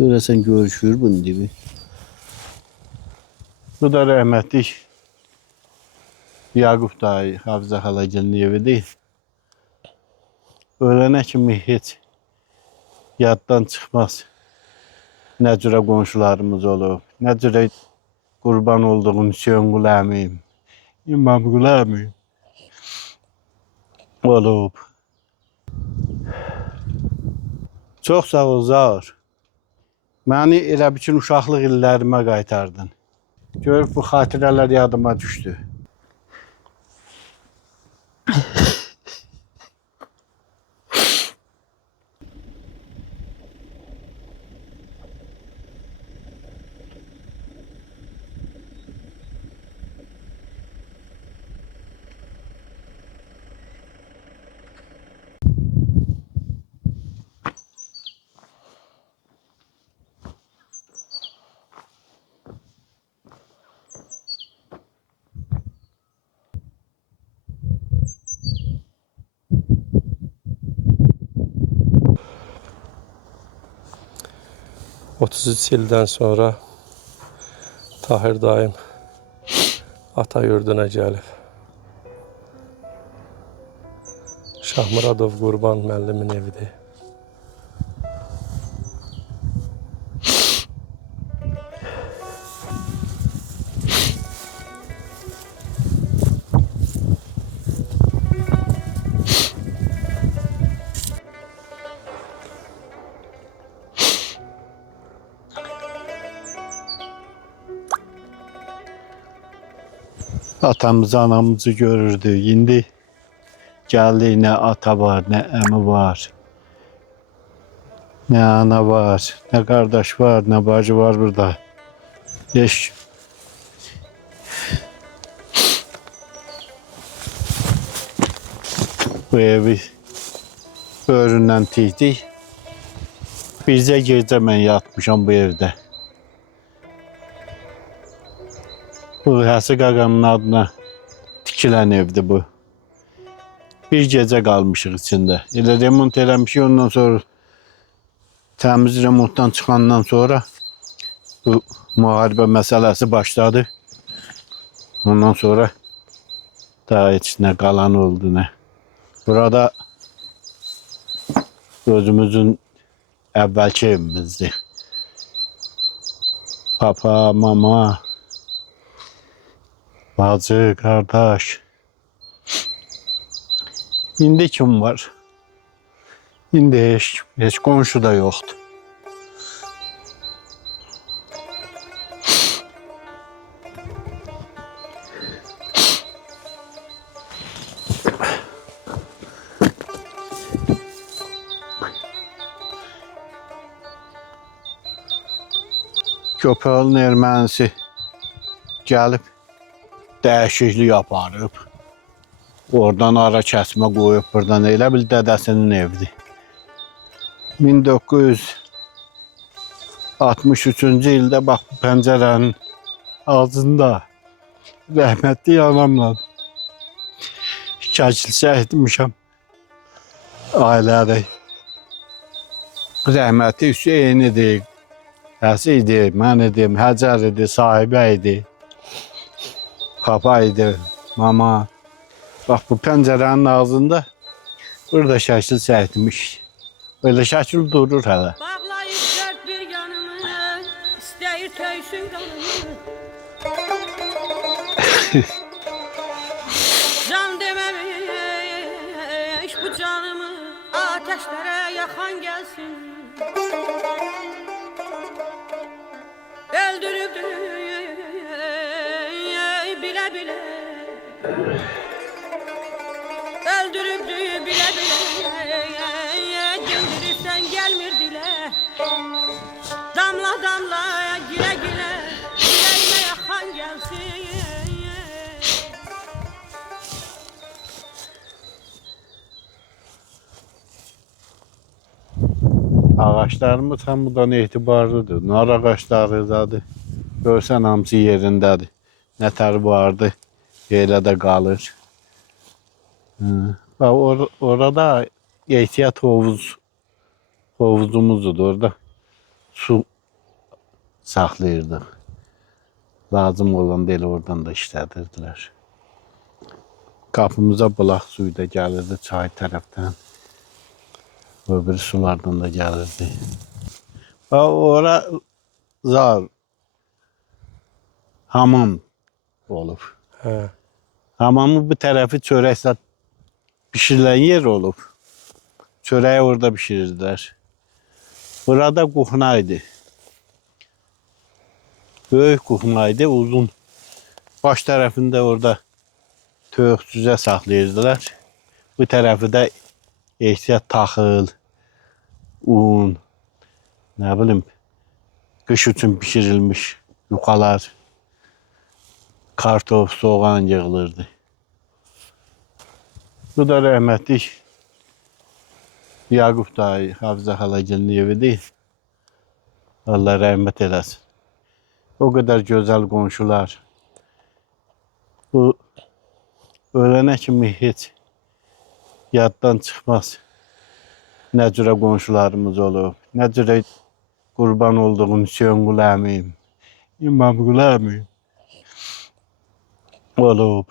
Görəsən görüşür bunun gibi. Bu da rəhmətlik Yaqub dayı, Hafizə xalagilin evidir. Ölənə kimi heç yaddan çıxmaz. Nə cürə qonşularımız olub, nə cürə qurban olduğum Hüseyin Qulu əmim, İmam Qulu əmim olub. Çox sağ ol Zaur. Məni elə bütün uşaqlıq illərimə qaytardın. Görüb bu xatirələr yadıma düşdü. 33 ildən sonra Tahir dayım ata yurduna gəlib. Şahmuradov Qurban müəllimin evidir. Atamızı, anamızı görürdü. İndi geldi, ne ata var, ne emi var. Ne ana var, ne kardeş var, ne bacı var burada. Eş. Bu evi böğründən tikdik. Bircə gecə mən yatmışam bu evdə. Bu Həsiq ağamın adına tikilən evdir bu. Bir gecə qalmışıq içində. Elə remont eləmişik, ondan sonra təmiz remontdan çıxandan sonra bu müharibə məsələsi başladı. Ondan sonra daha heç nə qalan oldu nə. Burada özümüzün əvvəlki evimizdir. Papa, mama, bacı, kardeş. İndi kim var? İndi heç qonşu da yoxdur. Köpəğin ermənisi gəlib dəyişiklik aparıb. Oradan ara kəsmə qoyub buradan, elə bil dədəsinin evidir. 1963-cü ildə bax bu pəncərənin ağzında rəhmətli anamla şəkilsə etmişəm ailədə. Rəhmətli Hüseyin idi, Həsi idi, mən idim, Həcər idi, Sahibə idi, Papa idi, mama. Bax bu pəncərənin ağzında burada şəkil çəkmiş. Böyle şəkil durur hələ. Bağlayıb dörd bir yanımı, istəyir töysün qanımı. Can deməmiş bu canımı, ateşlərə yaxan gəlsin. Öldürübdü bilə-bilə. Öldürübdü bilə-bilə. Güldürürsən gəlmir dilə. Damla damla gilə-gilə, yüreğime yakan gelsin. Ağaçlarımız hamıdan etibarlıdır. Nar ağaçlarıdır. Görsən hamısı yerindədir. Nətər vardı, elə də qalır. Orada ehtiyat hovuzumuzdur orada. su saxlayırdıq. Lazım olanda elə oradan da işlədirdilər. Qapımıza bulaq suyu da gəlirdi çay tərəfdən. Öbür sulardan da gəlirdi. Ora zar hamam olub. Hə. Hamamın bu tərəfi çörək pişirilən yer olub. Çörəyi orada pişirirdilər. Burada kuxna idi. Böyük kuxna idi, uzun. Baş tərəfində orada töyüksüzə saxlayırdılar. Bu tərəfi də ehtiyat taxıl, un, nə bilim, qış üçün pişirilmiş yuxalar, kartof, soğan yığılırdı. Bu da rəhmətlik Yaqub dayı, Hafizə xalagilin evidir. Allah rəhmət eləsin. O qədər gözəl qonşular. Bu ölənə kimi heç yaddan çıxmaz. Nə cürə qonşularımız olub, nə cürə qurban olduğum Hüseynqul əmim, İmamqul əmim olub.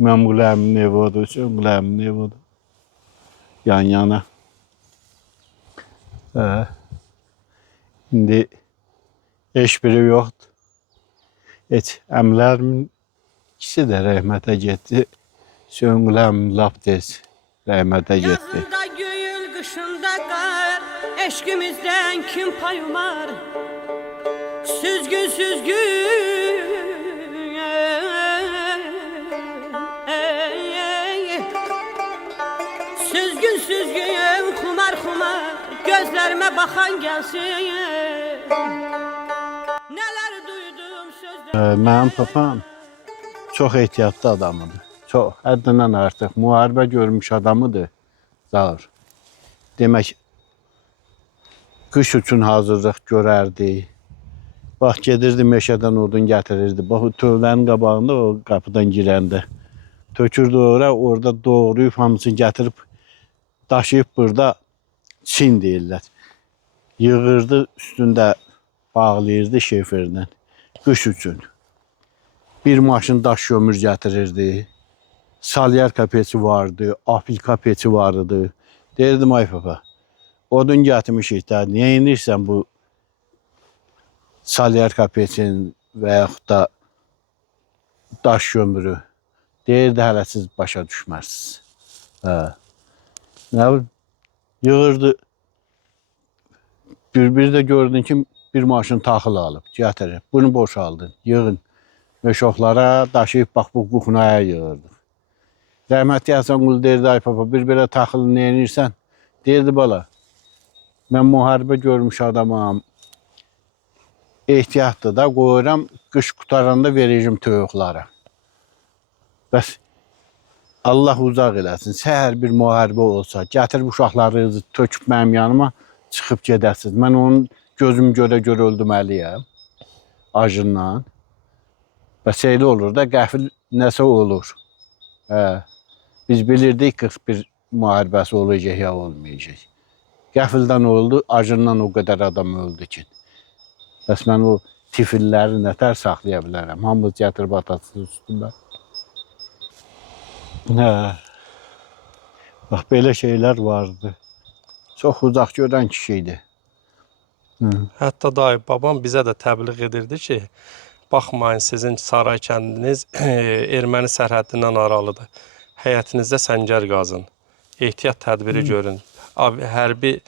İmamqul əmimin evi odur, Hüseynqul əmimin evi odur. Yan-yana. İndi heç biri yoxdur. Heç əmlərimin ikisi də rəhmətə getdi. Hüseynqul əmim lap tez rəhmətə getdi. Yazında göyül, qışında qar, eşqimizdən kim pay umar? Süzgün, süzgün. Süzgün, süzgün, xumar, xumar, gözlərimə baxan gəlsin. Nələr duydum sözlər. Mənim papam çox ehtiyatlı adamıdır. Çox, həddindən artıq müharibə görmüş adamıdır. Zahır. Demək, qış üçün hazırlıq görərdi. Bax, gedirdi meşədən odun gətirirdi. Bax, tövlənin qabağında o qapıdan girəndə. Tökürdü orada doğrayıb hamısını gətirib, daşıyıb burada Çin deyirlər. Yığırdı, üstündə bağlayırdı şeferlə. Qış üçün. Bir maşın daş kömür gətirirdi. Salyarka peçi vardı, apilka peçi vardı. Deyirdim, ay papa, odun gətirmişik də, niyə inirsən bu salyarka peçin və yaxud da daş kömürü? Deyirdi, hələ siz başa düşmərsiniz. Nə bilim, yığırdı. Bir də gördün ki, bir maşın taxıl alıb, gətirir. Bunu boşaldın, yığın. Meşoxlara daşıyıb, bax, bu kuxnaya yığırdıq. Rəhmətli Həsənqulu deyirdi, ay papa, bir belə taxılı nə edirsən? Deyirdi, bala, mən müharibə görmüş adamam. Ehtiyatlı da qoyuram, qış qutaranda verəcəm töyüqlara. Bəs Allah uzaq eləsin, səhər bir müharibə olsa, gətirib uşaqlarınızı töküb mənim yanıma, çıxıb gedəsiniz. Mən onun gözüm görə-görə öldürməliyəm, acından. Bəs elə olur da, qəfil nəsə olur. Biz bilirdik 41 müharibəsi olacaq ya olmayacaq. Qəfildən oldu, acından o qədər adam öldü ki. Bəs mən o tifilləri nətər saxlaya bilərəm? Hamımız gətirib atasının üstündə. Bax, belə şeylər vardı. Çox uzaq görən kişi idi. Hətta dayı, babam bizə də təbliğ edirdi ki, baxmayın, sizin saray kəndiniz erməni sərhəddindən aralıdır. Həyətinizdə səngər qazın. Ehtiyat tədbiri görün. Hərbi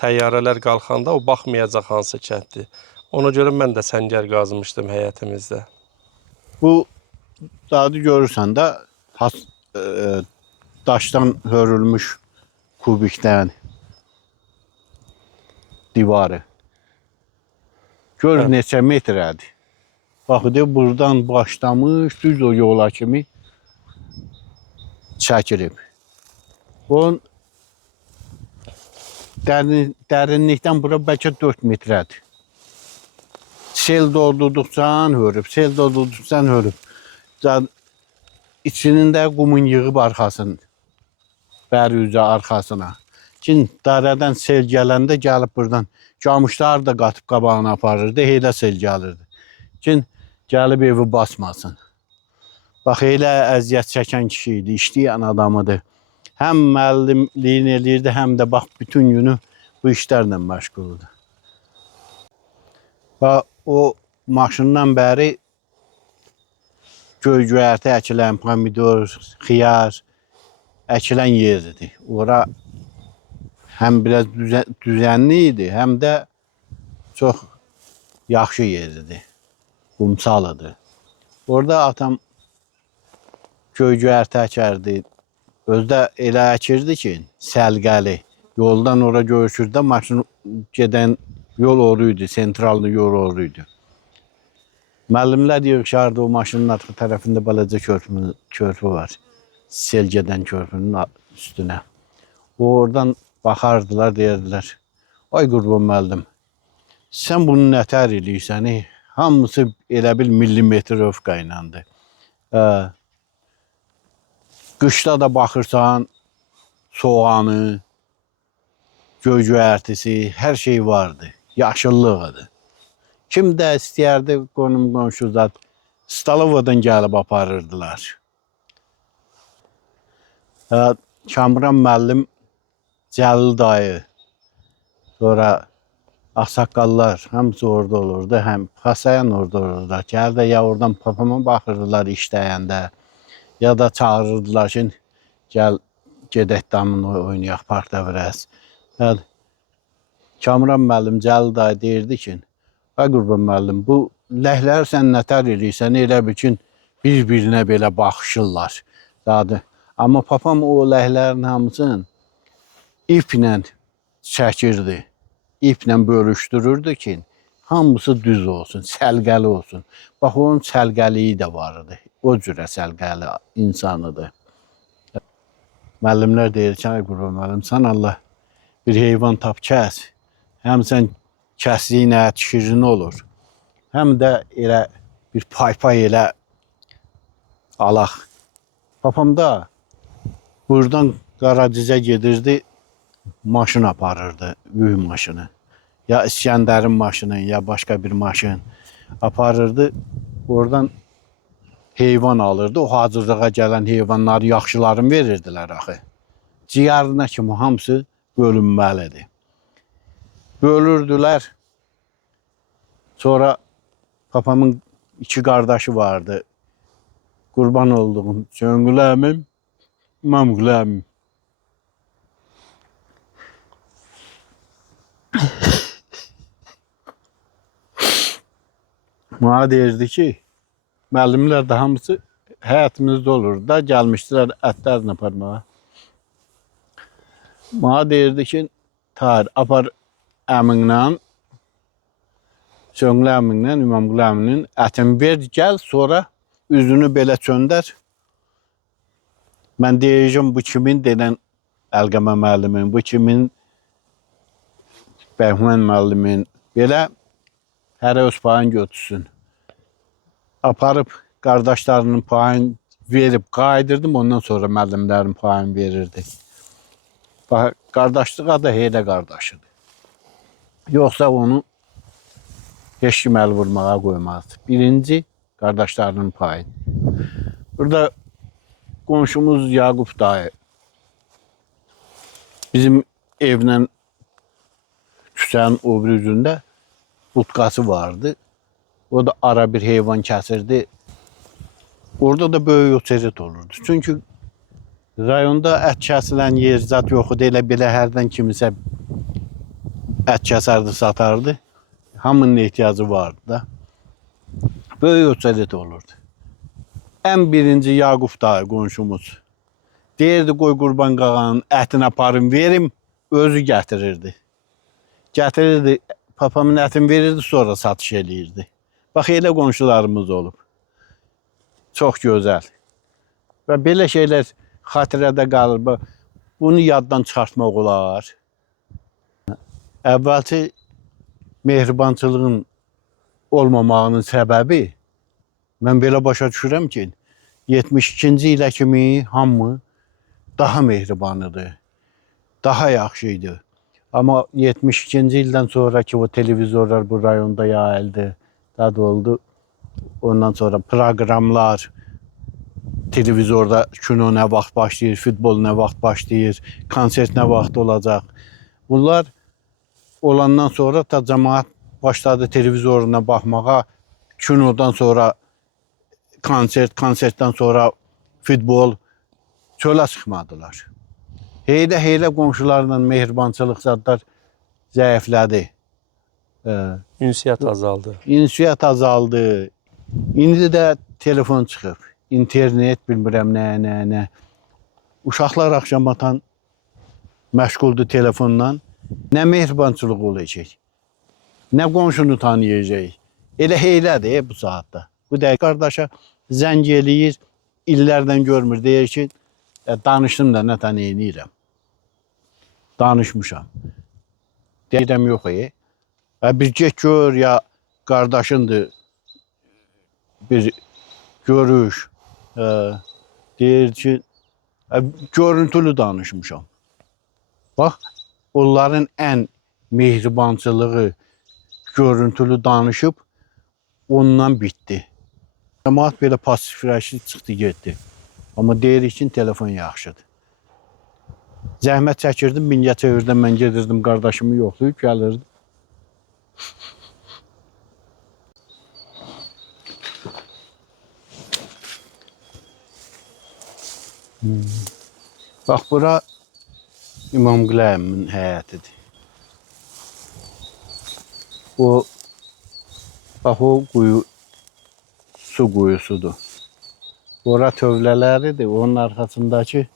təyyarələr qalxanda o baxmayacaq hansı kənddir. Ona görə mən də səngər qazmışdım həyətimizdə. Bu dadı görürsən də daşdan hörülmüş kubikdən divarı. Gör neçə metrədir. Bax, buradan başlamış, düz o yola kimi çəkilib. Onun dərinlikdən bura bəlkə 4 metrədir. Sel doldurduqcan hörüb, sel doldurduqcan hörüb. İçinin də qumun yığıb arxasını, bəri üzə arxasına. Çin dərədən sel gələndə gəlib buradan camışlar da qatıb qabağına aparırdı, elə sel gəlirdi. Çin gəlib evi basmasın. Bax, elə əziyyət çəkən kişi idi, işləyən adamıdır. Həm müəllimliyin eləyirdi, həm də bax, bütün günü bu işlərlə məşğuldur. Bax, o maşından bəri göy-göyərti əkilən, pomidor, xiyar əkilən yerdir. Ora həm biraz düzənli idi, həm də çox yaxşı yerdir. Qumsalıdır. Orada atam göy-göyərti əkərdi. Özdə elə əkirdi ki, səlqəli. Yoldan ora görüşürdü, maşın gedən yol oruydu, sentrallı yol oruydu. Müəllimlər yığışardı, o maşının arxa tərəfində balaca körpü var. Sel gedən körpünün üstünə. Oradan baxardılar, deyirdilər, ay qurban müəllim, sən bunu nətər eləyirsən, hamısı elə bil millimetrovka ilədir. Qışda da baxırsan, soğanı, göy-göyərtisi, hər şey vardı, yaşıllığıdır. Kim də istəyərdi, qonum-qonşu zat, Stalovadan gəlib aparırdılar. Kamran müəllim, Cəlil dayı, sonra Ağsaqqallar, hamısı orada olurdu, həm Xasayan orada olurdu. Gəldə ya oradan papama baxırdılar işləyəndə, ya da çağırırdılar ki, gəl, gedək damın oynayaq, parkda biraz. Kamran müəllim, Cəlil dayı deyirdi ki, ay qurban müəllim, bu ləhlər sən nətər eləyirsən, elə bir bir-birinə belə baxışırlar. Amma papam o ləhlərin hamısını iplə çəkirdi, iplə bölüşdürürdü ki, hamısı düz olsun, səlqəli olsun. Bax, onun səlqəliyi də vardı, o cürə səlqəli insanıdır. Müəllimlər deyir ki, ay qurban müəllim, sən Allah bir heyvan tap kəs, həm sən kəsdiyin ət şirin olur, həm də elə bir pay-pay elə alaq. Papam da buradan Qaradizə gedirdi, maşın aparırdı, büyük maşını. Ya İskəndərin maşını, ya başqa bir maşın aparırdı. Oradan heyvan alırdı. O hazırlığa gələn heyvanları yaxşıların verirdilər axı. Ciyarına kimi hamısı bölünməlidir. Bölürdülər. Sonra papamın 2 qardaşı vardı. Qurban olduğum Cöngüləmim, Mamgüləmim. Bana deyirdi ki, müəllimlər də hamısı həyatımızda olur da, gəlmişdilər ətlərlə aparmağa. Bana deyirdi ki, Tahir, apar əminlə, Söngül əminlə, İmamqulu əminin ətini ver, gəl, sonra üzünü belə çöndər. Mən deyəcəm, bu kimin deyilən Əlqəmə müəllimin, bu kimin Bəhmən müəllimin, belə hərə öz payını götürsün. Aparıb qardaşlarının payını verib qaydırdım, ondan sonra müəllimlərin payını verirdi. Bax, qardaşlığa da elə qardaşıdır. Yoxsa onu heç kim əl vurmağa qoymazdı. Birinci, qardaşlarının payını. Burada qonşumuz Yaqub dayı bizim evlə küçənin o bir üzündə butkası vardı. O da ara bir heyvan kəsirdi. Orada da böyük oçeret olurdu. Çünki rayonda ət kəsilən yer zat yox idi. Elə belə hərdən kimisə ət kəsərdi, satardı. Hamının ehtiyacı vardı da. Böyük oçeret olurdu. Ən birinci Yaqub dayı qonşumuz. Deyirdi, qoy Qurban qağanın ətini aparım, verim, özü gətirirdi. Gətirirdi, papamın ətini verirdi, sonra satış eləyirdi. Bax, elə qonşularımız olub. Çox gözəl. Və belə şeylər xatirədə qalır. Bunu yaddan çıxartmaq olar. Əvvəlki mehribançılığın olmamağının səbəbi, mən belə başa düşürəm ki, 72-ci ilə kimi hamı daha mehribanıdır. daha yaxşı idi. Amma 72-ci ildən sonraki o televizorlar bu rayonda yayıldı. Daha da oldu. Ondan sonra proqramlar, televizorda kino nə vaxt başlayır, futbol nə vaxt başlayır, konsert nə vaxt olacaq. Bunlar olandan sonra da cəmaət başladı televizoruna baxmağa. Kinodan sonra konsert, konsertdən sonra futbol çölə çıxmadılar. Heylə qonşularla mehribançılıq zadlar zəiflədi. Ünsiyyət azaldı. İnsiyyət azaldı. İndi də telefon çıxıb. İnternet bilmirəm nə. Uşaqlar axşamatan məşğuldur telefonla. Nə mehribançılıq olacaq, nə qonşunu tanıyacaq. Elə heylədir bu saatda. Bu dəqiq qardaşa zəng eləyir, illərdən görmür, deyir ki, danışdım da nə tane eləyirəm. Danışmışam. Deyirəm, yox, bir get gör, ya qardaşındır, bir görüş, deyir ki, görüntülü danışmışam. Bax, onların ən mehribançılığı görüntülü danışıb, ondan bitdi. Cəmaət belə pasifləşib çıxdı, getdi. Amma deyirik ki, telefon yaxşıdır. Zəhmət çəkirdim, Mingəçevirdən mən gedirdim, qardaşımı yoxlayıb gəlirdim. Bax, bura İmamqulu əmimin həyətidir. Bax, o quyu, su quyusudur. Ora tövlələridir, onun arxasındakı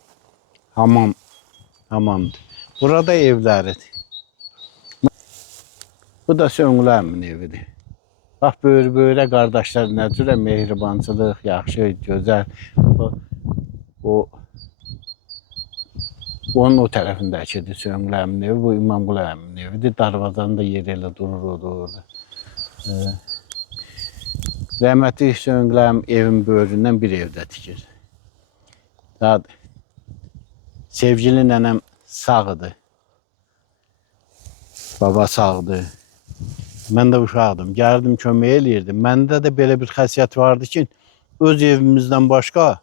hamamdır. Burada evləridir. Bu da Söngül əmimin evidir. Bax, böyür-böyürə qardaşlar nə cürə mehribançılıq, yaxşı, gözəl. Onun o tərəfindəkidir Söngül əmimin evi, bu İmamqulu əmimin evidir. Darvazanın da yeri elə durur orada. Rəhmətli Söngül əmim evin böyründən bir evdə tikir. Sevgili nənəm sağdır. Baba sağdır. Mən də uşaqdım. Gəldim, kömək eləyirdim. Məndə də belə bir xəsiyyət vardı ki, öz evimizdən başqa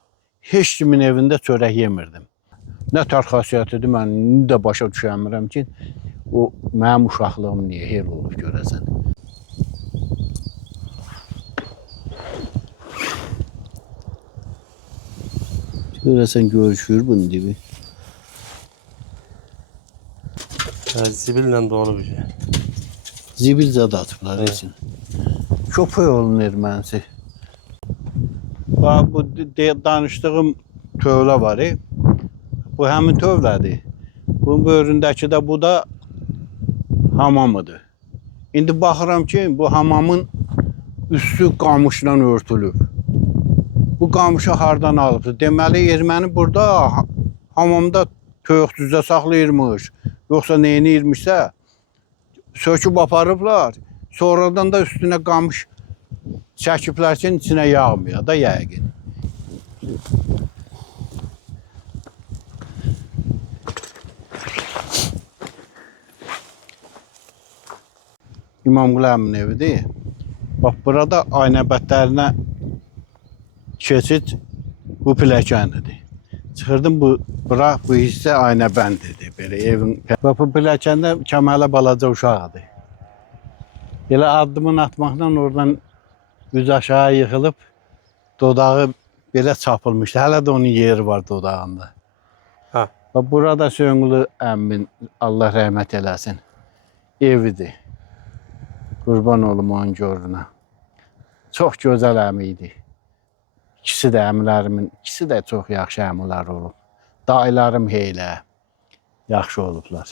heç kimin evində çörək yemirdim. Nə tər xasiyyətidir, mən indi də başa düşəmirəm ki, o mənim uşaqlığım niyə hel olub görəsən. Görəsən görüşür bunun dibi. Zibillə dolu bir şey. Zibil zad atıblar için. Köpək olun ermənisi. Bax, bu danışdığım tövlə var. Bu həmin tövlədir. Bunun böyründəki də bu da hamamıdır. İndi baxıram ki, bu hamamın üstü qamışla örtülüb. Bu qamışı hardan alıbdır? Deməli, erməni burada hamamda toyuq düzə saxlayırmış. Yoxsa neyini irmişsə, söküb aparıblar. Sonradan da üstünə qamış çəkiblər ki, içinə yağmıyor da yəqin. İmamqulu əmimin evidir. Bax, burada aynəbətlərinə keçid bu pilləkəndir. Çıxırdım, bura bu hissə aynəbəndidir. Belə evin. Bax, bu pilləkəndə Kəmələ balaca uşaqdır. Elə addımın atmaqla oradan üz aşağı yıxılıb, dodağı belə çapılmışdı. Hələ də onun yeri var dodağında. Bax, burada Söngül əmmin, Allah rəhmət eləsin, evidir. Qurban olum onun görünə. Çox gözəl əmi idi. İkisi də əmilərimin, ikisi də çox yaxşı əmilər olub. Dayılarım heylə yaxşı olublar.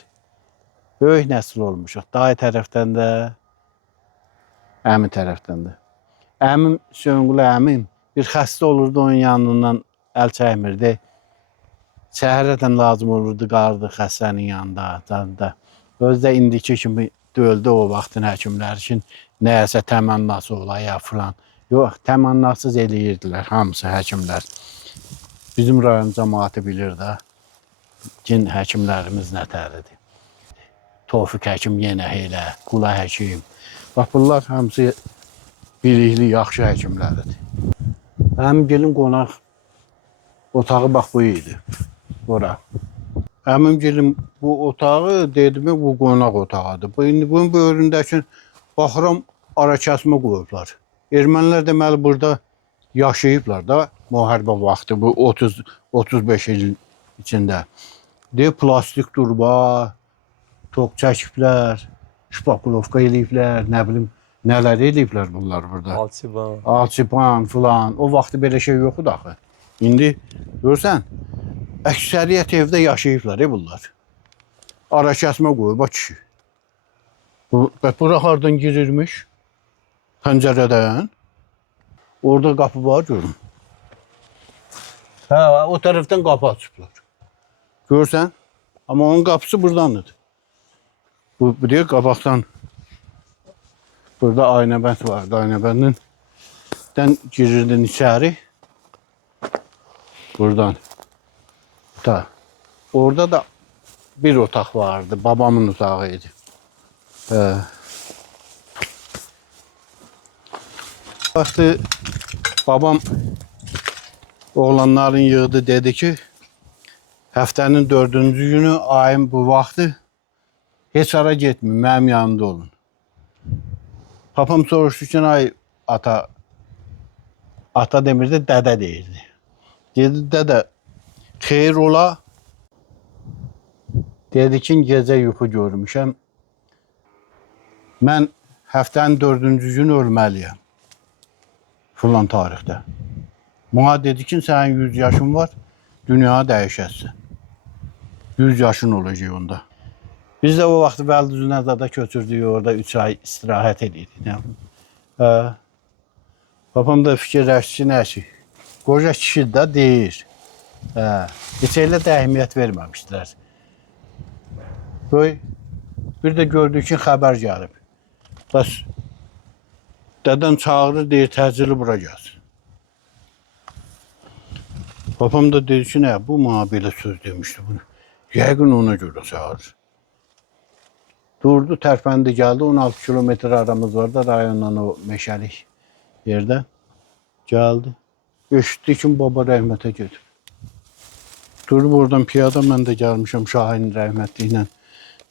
Böyük nəsil olmuşuq. Dayı tərəfdən də, əmi tərəfdən də. Əmim, Söngül əmim bir xəstə olurdu, onun yanından əl çəkmirdi. Səhərdən lazım olurdu, qardı xəstənin yanında. Özdə indiki kimi döldü o vaxtın həkimləri üçün nəyəsə təmənnası ola ya filan. Yox, təmənnasız eləyirdilər hamısı həkimlər. Bizim rayon cəmaatı bilir də. cin həkimlərimiz nətəridir. Tofiq həkim yenə elə, Qula həkim. Bax, bunlar hamısı bilikli, yaxşı həkimləridir. Mənim gelin qonaq otağı bax bu idi. Bura. Mənim gelin bu otağı dedimi bu qonaq otağıdır. Bunun böyründəki baxıram ara kəsmə qoyublar. Ermənilər deməli burada yaşayıblar da müharibə vaxtı bu 30-35 il içində. Plastik turba, tok çəkiblər, şpakulovka eləyiblər, nə bilim, nələr eləyiblər bunlar burada. Alçıban. Alçıpan filan. O vaxtı belə şey yox idi axı. İndi görsən, əksəriyyət evdə yaşayıblar bunlar. Ara kəsmə qoyub, kişi. Bura hardan girirmiş? Pəncərədən. Orada qapı var, görün. Hə, o tərəfdən qapı açıblar. Görsən, amma onun qapısı buradandır. Bu deyək, qabaqdan burada aynəbənd vardı. Aynəbəndən girirdin içəri. Buradan. Orada da bir otaq vardı. Babamın otağı idi. Vaxtı babam oğlanların yığdı, dedi ki, həftənin 4-cü günü ayın bu vaxtı heç ara getməyin, mənim yanımda olun. Papam soruşdu ki, ay ata demirdi, dədə deyirdi. Dedi, dədə, xeyir ola. Dedi ki, gecə yuxu görmüşəm. Mən həftənin 4-cü günü ölməliyəm. Filan tarixdə. Buna dedi ki, sənin 100 yaşın var, dünya dəyişəsin. 100 yaşın olacaq onda. Biz də o vaxtı Bəldüzünəzada köçürdük, orada 3 ay istirahət edirdik. Papam da fikirləşdi ki, nəşi, qoca kişi də deyir. Heç elə də əhəmiyyət verməmişdilər. Bir də gördük ki, xəbər gəlib. Bəs dədən çağırır, deyir, təcili bura gəlsin. Papam da dedi ki, nə, bu mənə belə söz demişdi bunu. Yəqin ona görə çağırır. Durdu, tərpəndi, gəldi. 16 kilometr aramız var da rayondan o meşəlik yerdə. Gəldi. Eşitdi ki, baba rəhmətə gedib. Durub oradan piyada, mən də gəlmişəm Şahin rəhmətli ilə.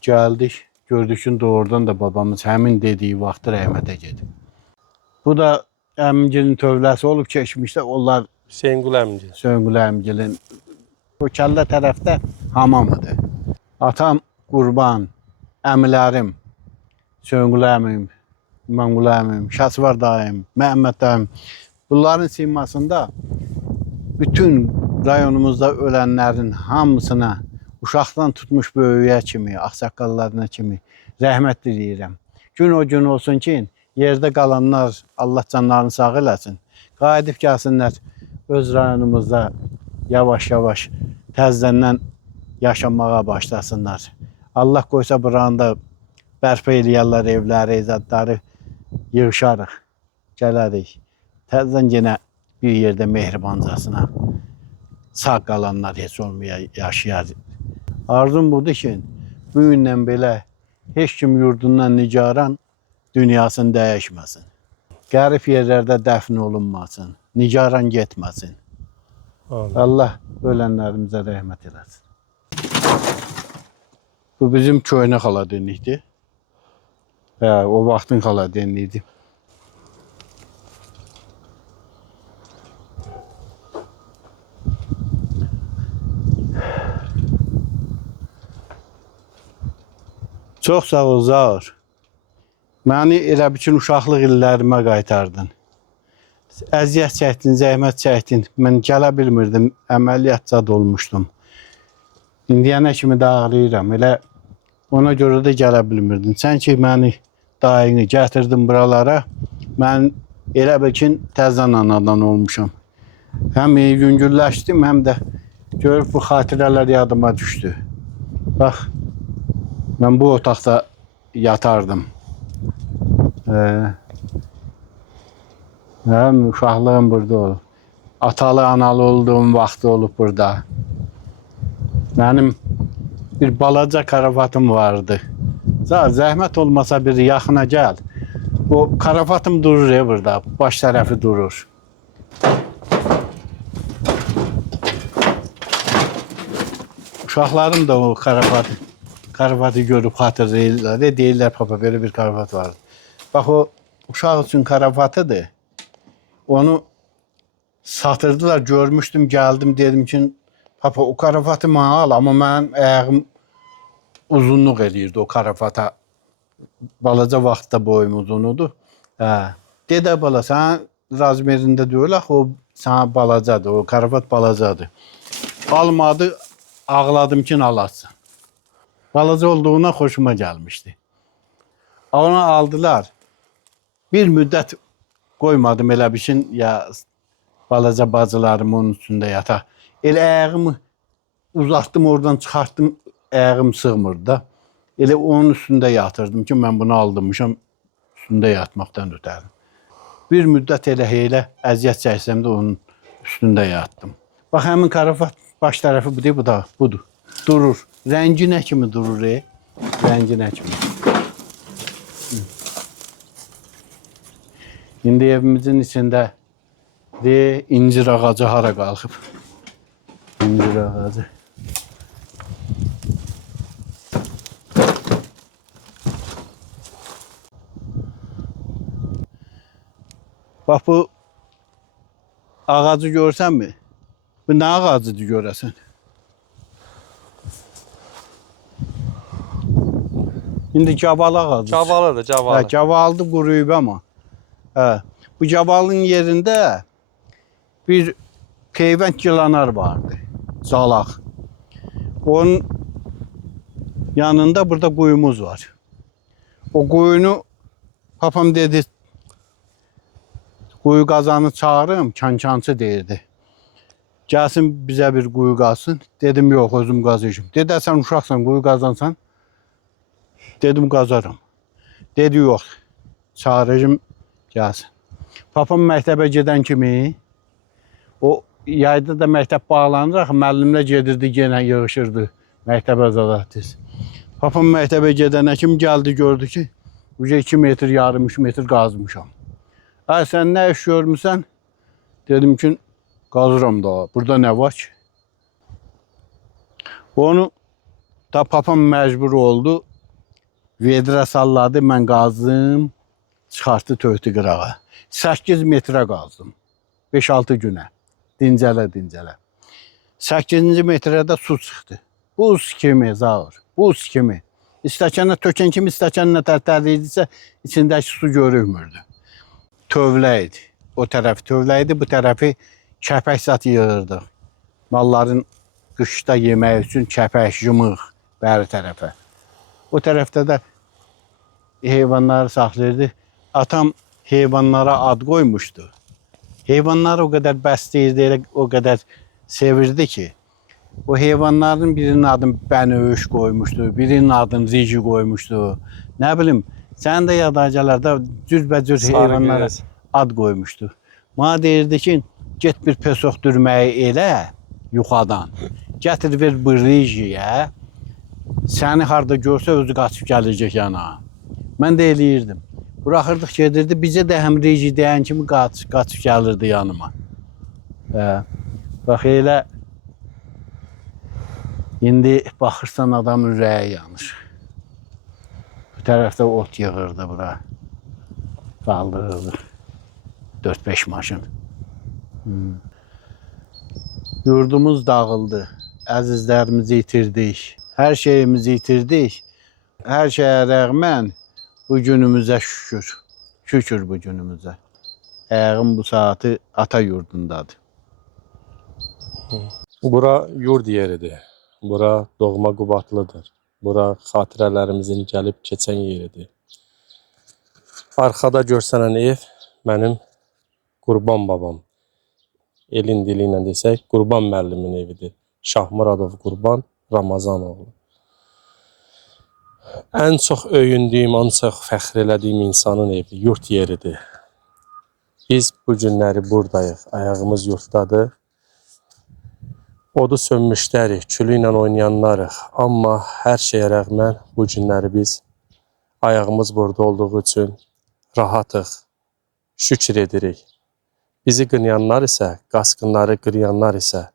Gəldik, gördük ki, doğrudan da babamız həmin dediyi vaxtı rəhmətə gedib. Bu da əmgilin tövləsi olub keçmişdə, onlar Hüseynqulu əmgil. Hüseynqulu əmgilin o kəllə tərəfdə hamamıdır. Atam Qurban, əmilərim, Hüseynqulu əmim, İmanqulu əmim, Şəsvar dayım, Məhəmməd dayım. Bunların simasında bütün rayonumuzda ölənlərin hamısına uşaqdan tutmuş böyüyə kimi, ağsaqqallarına kimi rəhmət diləyirəm. Gün o gün olsun ki, yerdə qalanlar Allah canlarını sağ eləsin. Qayıdıb gəlsinlər öz rayonumuzda yavaş-yavaş təzədən yaşamağa başlasınlar. Allah qoysa buranda bərpa eləyərlər evləri, zadları yığışarıq, gələrik. Təzədən yenə bir yerdə mehribancasına sağ qalanlar heç olmaya yaşayar. Arzum budur ki, bu gündən belə heç kim yurdundan nigaran dünyasını dəyişməsin. Qərib yerlərdə dəfn olunmasın, nigaran getməsin. Allah ölənlərimizə rəhmət eləsin. Bu bizim köynə xaladenlikdir. O vaxtın xaladenliyidir. Çox sağ ol, Zaur. Məni elə bütün uşaqlıq illərimə qaytardın. Əziyyət çəkdin, zəhmət çəkdin. Mən gələ bilmirdim, əməliyyat zad olmuşdum. İndiyənə kimi də ağlayıram. Elə ona görə də gələ bilmirdim. Sən ki, məni dayını gətirdin buralara, mən elə bil ki, təzən anadan olmuşam. Həm yüngülləşdim, həm də görüb bu xatirələr yadıma düşdü. Bax, mən bu otaqda yatardım. Həm uşaqlığım burada olub. Atalı, analı olduğum vaxtı olub burada. Mənim bir balaca karavatım vardı. Zəhmət olmasa bir yaxına gəl. O karavatım durur ya burada. Baş tərəfi durur. Uşaqlarım da o karavatı görüb xatırlayırlar. Deyirlər, papa belə bir karavat vardı. Bax o uşaq üçün karavatıdır. Onu satırdılar, görmüşdüm, gəldim, dedim ki, papa o karavatı mənə al, amma mənim ayağım uzunluq edirdi o karavata. Balaca vaxtda boyum uzunudur. Hə. Dedə bala, sən razmerində deyil, axı o sana balacadır, o karavat balacadır. Almadı, ağladım ki, alasın. Balaca olduğuna xoşuma gəlmişdi. Onu aldılar. Bir müddət qoymadım elə bir şey, ya balaca bacılarım onun üstündə yata. Elə ayağımı uzatdım, oradan çıxartdım, ayağım sığmırdı da. Elə onun üstündə yatırdım ki, mən bunu aldırmışam, üstündə yatmaqdan ötərim. Bir müddət elə əziyyət çəksəm də onun üstündə yatdım. Bax, həmin karavat baş tərəfi budur, bu da budur. Durur. Rəngi nə kimi durur, Rəngi nə kimi. İndi evimizin içində incir ağacı hara qalxıb. İncir ağacı. Bax, bu ağacı görsənmi? Bu nə ağacıdır görəsən? İndi cavalı ağacı. Cavalıdır, cavalı. Hə, cavaldı, quruyub amma. Hə, bu cavalın yerində bir peyvənd yılanar vardı, zalaq. Onun yanında burada quyumuz var. O quyunu papam dedi, quyu qazanı çağırım, kançançı deyirdi. Gəlsin bizə bir quyu qazsın. Dedim, yox, özüm qazıyacağım. Dedi, sən uşaqsan, quyu qazansan. Dedim, qazarım. Dedi, yox, çağıracağım, gəlsin. Papam məktəbə gedən kimi, o yayda da məktəb bağlanır, axı müəllimlə gedirdi, yenə yığışırdı məktəbə zadatız. Papam məktəbə gedənə kim gəldi, gördü ki, 2 metr, yarım, 3 metr qazmışam. Ay, sən nə iş görmüsən? Dedim ki, qazıram da, burada nə var ki? Onu da papam məcbur oldu, vedrə salladı, mən qazdım, çıxartdı töhdü qırağa. 8 metrə qazdım, 5-6 günə, dincələ. 8-ci metrədə su çıxdı. Buz kimi, Zaur, buz kimi. İstəkənə tökən kimi istəkənə tərtərliydisə, içindəki su görünmürdü. Tövlə idi. O tərəfi tövlə idi, bu tərəfi kəpək zat yığırdıq. Malların qışda yemək üçün kəpək, yumıq, bəri tərəfə. O tərəfdə də heyvanları saxlayırdı. Atam heyvanlara ad qoymuşdu. Heyvanları o qədər bəsləyirdi, o qədər sevirdi ki, o heyvanların birinin adını Bənövüş qoymuşdu, birinin adını Rici qoymuşdu. Nə bilim, sənin də yadacılarda cürbəcür heyvanlara ad qoymuşdu. Mənə deyirdi ki, get bir pesoq dürməyi elə yuxadan. Gətir ver bu Rijiyə. Səni harda görsə özü qaçıb gələcək yana. Mən də eləyirdim. Buraxırdıq, gedirdi. Bizə də həm Riji deyən kimi qaçıb gəlirdi yanıma. Bax, elə indi baxırsan adamın ürəyi yanır. Bu tərəfdə ot yığırdı bura. Qaldırırdı. 4-5 maşın. Yurdumuz dağıldı. Əzizlərimizi itirdik. Hər şeyimizi itirdik. Hər şeyə rəğmən bu günümüzə şükür. Şükür bu günümüzə. Ayağım bu saatı ata yurdundadır. Bura yurd yeridir. Bura doğma Qubadlıdır. Bura xatirələrimizin gəlib keçən yeridir. Arxada görsənən ev mənim Qurban babam. Elin dili ilə desək, Qurban müəllimin evidir. Şahmuradov Qurban Ramazanoğlu. Ən çox öyündüyüm, ən çox fəxr elədiyim insanın evi, yurt yeridir. Biz bu günləri buradayıq, ayağımız yurtdadır. Odu sönmüşlərik, külü ilə oynayanlarıq. Amma hər şeyə rəğmən bu günləri biz ayağımız burada olduğu üçün rahatıq, şükür edirik. Bizi qınayanlar isə, qaskınları qırayanlar isə,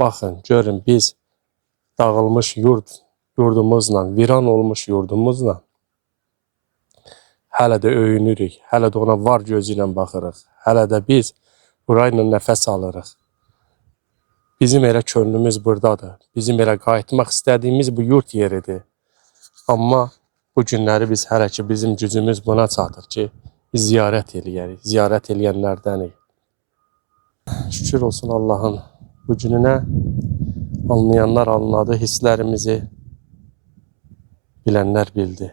baxın, görün biz dağılmış yurdumuzla, viran olmuş yurdumuzla hələ də öyünürük, hələ də ona var gözü ilə baxırıq, hələ də biz burayla nəfəs alırıq. Bizim elə könlümüz buradadır, bizim elə qayıtmaq istədiyimiz bu yurt yeridir. Amma bu günləri biz hələ ki bizim gücümüz buna çatır ki, biz ziyarət eləyərik, ziyarət eləyənlərdənik. Şükür olsun Allahın bu gününə, anlayanlar anladı, hisslərimizi bilənlər bildi.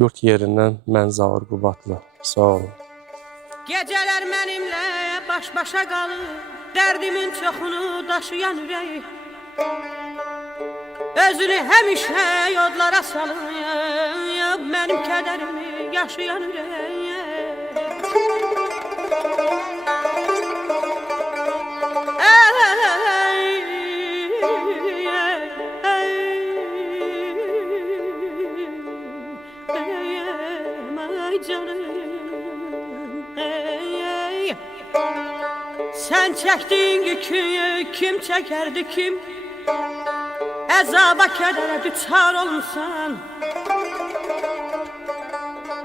Yurt yerindən mən Zaur Qubadlı, sağ olun. Gecələr mənimlə baş-başa qalır, dərdimin çoxunu daşıyan ürək. Özünü həmişə yodlara salır, mənim kədərimi yaşayan ürək. Sən çəkdiyin yükü kim çəkərdi kim? Əzaba kədərə düçar olmuşsan.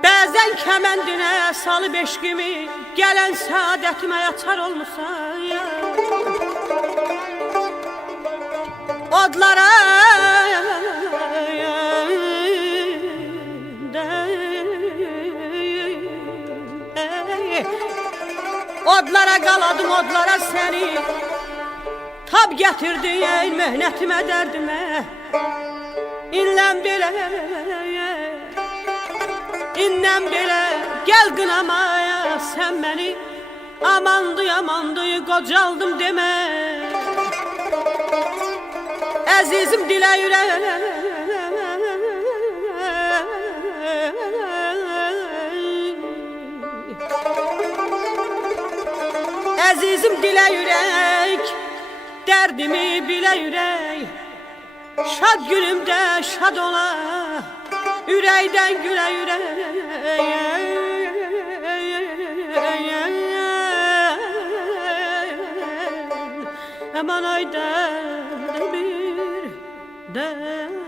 Bəzən kəməndinə salıb eşqimi, gələn saadətimə yatar olmuşsan. Odlara odlara qaladım, odlara səni. Tab gətirdin möhnətimə, dərdimə. İnləm belə, indən belə, gəl qınamaya sən məni. Amandı, amandı, qocaldım demə. Əzizim dilə ürək. Əzizim dilə ürək, dərdimi bilə ürək. Şad gülümdə şad ola, ürəkdən gülə ürək. Aman ay dərdi bir dərd.